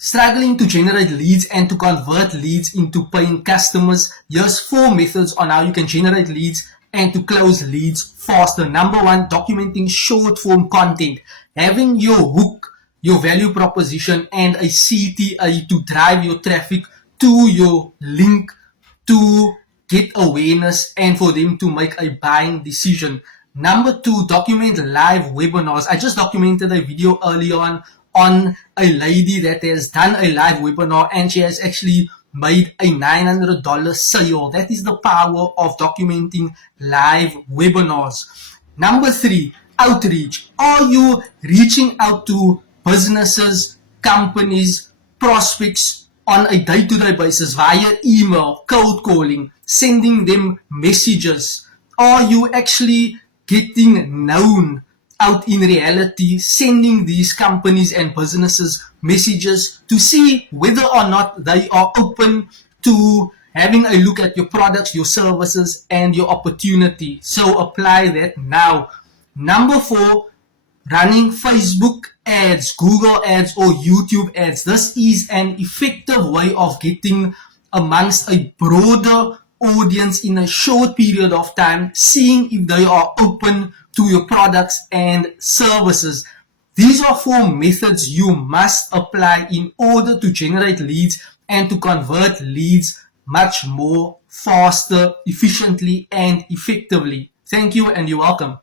Struggling to generate leads and to convert leads into paying customers? Here's 4 methods on how you can generate leads and to close leads faster. Number 1, documenting short form content. Having your hook, your value proposition, and a CTA to drive your traffic to your link to get awareness and for them to make a buying decision. Number 2, document live webinars. I just documented a video early on a lady that has done a live webinar and she has actually made a $900 sale. That is the power of documenting live webinars. Number 3, outreach. Are you reaching out to businesses, companies, prospects on a day-to-day basis via email, cold calling, sending them messages? Are you actually getting known out in reality, sending these companies and businesses messages to see whether or not they are open to having a look at your products, your services, and your opportunity? So apply that now. Number 4, running Facebook ads, Google ads, or YouTube ads. This is an effective way of getting amongst a broader audience in a short period of time, seeing if they are open to your products and services. These are 4 methods you must apply in order to generate leads and to convert leads much more faster, efficiently, and effectively. Thank you, and you're welcome.